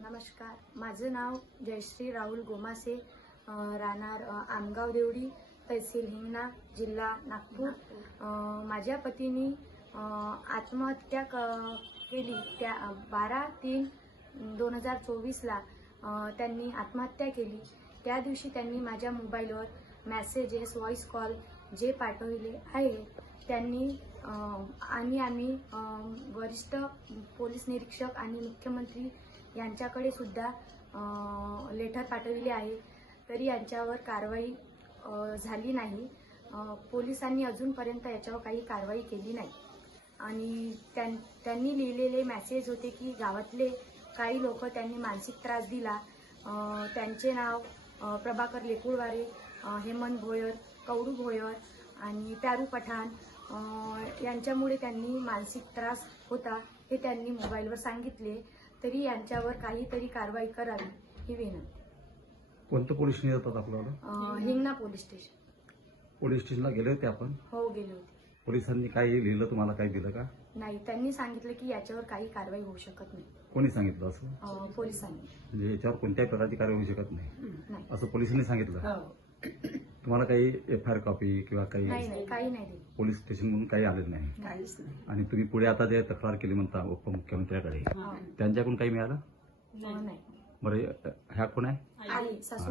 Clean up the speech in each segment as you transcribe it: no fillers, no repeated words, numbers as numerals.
नमस्कार, माझं नाव जयश्री राहुल गोमासे, राहणार आमगाव देवडी, तहसील हिंगणा, जिल्हा नागपूर। माझ्या पतीने आत्महत्या केली त्या 12/3/2024 त्यांनी आत्महत्या केली। त्या दिवशी त्यांनी माझ्या मोबाईलवर मेसेजेस, व्हॉइस कॉल जे पाठवले आहे त्यांनी आणि आम्ही वरिष्ठ पोलीस निरीक्षक आणि मुख्यमंत्री यांच्याकडे सुद्धा लेटर पाठवले आहे, तरी यांच्यावर कारवाई झाली नाही। पोलिसांनी अजूनपर्यंत याच्यावर काही कारवाई केली नाही। आणि त्यांनी लिहिलेले मेसेज होते की गावातले काही लोक त्यांनी मानसिक त्रास दिला। त्यांचे नाव प्रभाकर लेकुळवारे, हेमंत भोयर, कवडू भोयर आणि प्यारू पठाण यांच्यामुळे त्यांनी मानसिक त्रास होता हे त्यांनी मोबाईलवर सांगितले, तरी यांच्यावर काहीतरी कारवाई करावी ही विनंती। कोणतं पोलीस स्टेशन येतात आपल्याला? Hingna police station. पोलीस स्टेशनला गेले होते आपण? हो, गेले होते। पोलिसांनी काही लिहिलं, तुम्हाला काही दिलं का? नाही, त्यांनी सांगितलं की याच्यावर काही कारवाई होऊ शकत नाही। कोणी सांगितलं असं? पोलिसांनी। म्हणजे याच्यावर कोणत्याही प्रकारची कारवाई होऊ शकत नाही असं पोलिसांनी सांगितलं? तुम्हाला काही FIR कॉपी किंवा काही? नाही, काही नाही। पोलीस स्टेशन म्हणून काही आलेलं नाही? आणि तुम्ही पुढे आता जे तक्रार केली म्हणता उपमुख्यमंत्र्याकडे, त्यांच्याकडून काही मिळालं? नाही। बरं, ह्या कोण आहे?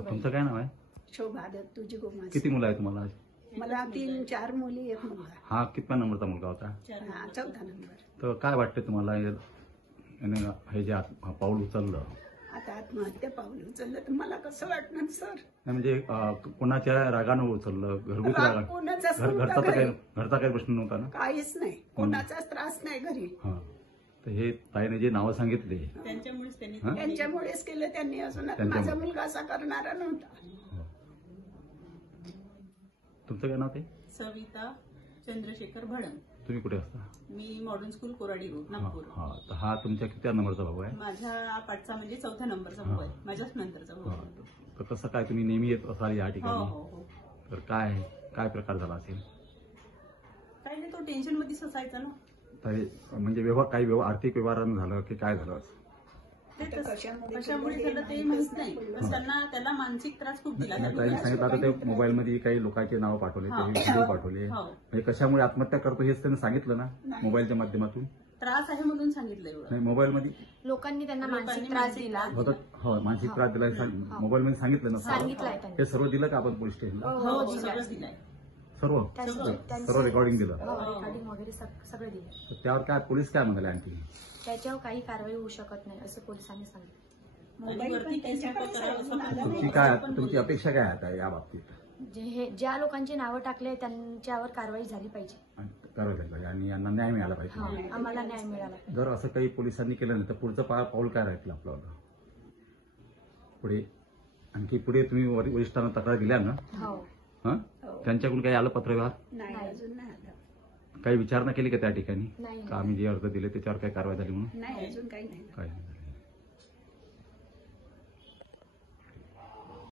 तुमचं काय नाव आहे? शोभा दत्तूजी गोमासे। किती मुलं आहे तुम्हाला? मला 3-4 मुली, एक मुलगा। हा कितव्या नंबरचा मुलगा होता? 4था नंबर। तर काय वाटतं तुम्हाला याने हे जे पाऊल उचललं, आता आत्महत्या पाऊल उचललं तर मला कसं वाटणार सर? म्हणजे कोणाच्या रागानं उचललं? घरगुती रागा? घरचा काही प्रश्न नव्हता ना? काहीच नाही, कोणाचाच त्रास नाही घरी। तर हे ताईने जे नावं सांगितले त्यांच्यामुळेच केलं त्यांनी। अजून माझा मुलगा असा करणारा नव्हता। तुमचं काय नाव? ते सविता चंद्रशेखर भडंग। तुम्ही कुठे असता? मी modern school Koradi road, Nagpur. तर हा तुमच्या किती नंबरचा भाऊ आहे? माझ्या पाठचा म्हणजे 4थ्या नंबरचा भाऊ आहे, माझ्याच नंतरचा भाऊ आहे। तर कसं काय तुम्ही नेहमी येत असाल या ठिकाणी? हो। तर काय प्रकार झाला असेल? काही नाही, तो टेन्शन मध्येच असायचा ना। तर म्हणजे काही आर्थिक व्यवहारानं झालं की काय झालं? कशामुळे झालं ते माहित नाही, पण त्याला मानसिक त्रास खूप दिला। ताईने सांगितलं आता ते मोबाईलमध्ये काही लोकांची नावं पाठवले, व्हिडिओ पाठवले, म्हणजे कशामुळे आत्महत्या करतो हेच त्यांनी सांगितलं ना मोबाईलच्या माध्यमातून? त्रास आहे म्हणून सांगितलं एवढं नाही, मोबाईलमध्ये लोकांनी त्यांना मानसिक त्रास दिला होता। हो, मानसिक त्रास दिला मोबाईलमध्ये सांगितलं ना? हे सर्व दिलं का आपण पोलीस स्टेशनला? हो, सगळंच दिलंय। सर्व रेकॉर्डिंग दिलं? रेकॉर्डिंग वगैरे सगळं दिलं। त्यावर काय पोलीस काय म्हणाले? आणखी त्याच्यावर काही कारवाई होऊ शकत नाही असं पोलिसांनी सांगितलं। तुमची अपेक्षा काय आता या बाबतीत? ज्या लोकांची नावं टाकले त्यांच्यावर कारवाई झाली पाहिजे आणि यांना न्याय मिळाला पाहिजे। आम्हाला न्याय मिळाला। जर असं काही पोलिसांनी केलं नाही तर पुढचं पाऊल काय राहील आपल्याला? पुढे तुम्ही वरिष्ठांना तक्रार दिल्या ना? त्यांच्याकडून काही आलं पत्रव्यवहार? नाही, अजून नाही आलं। काही विचारणा केली का त्या ठिकाणी? आम्ही जे अर्ज दिले त्याच्यावर काही कारवाई झाली म्हणून? नाही, अजून काही नाही।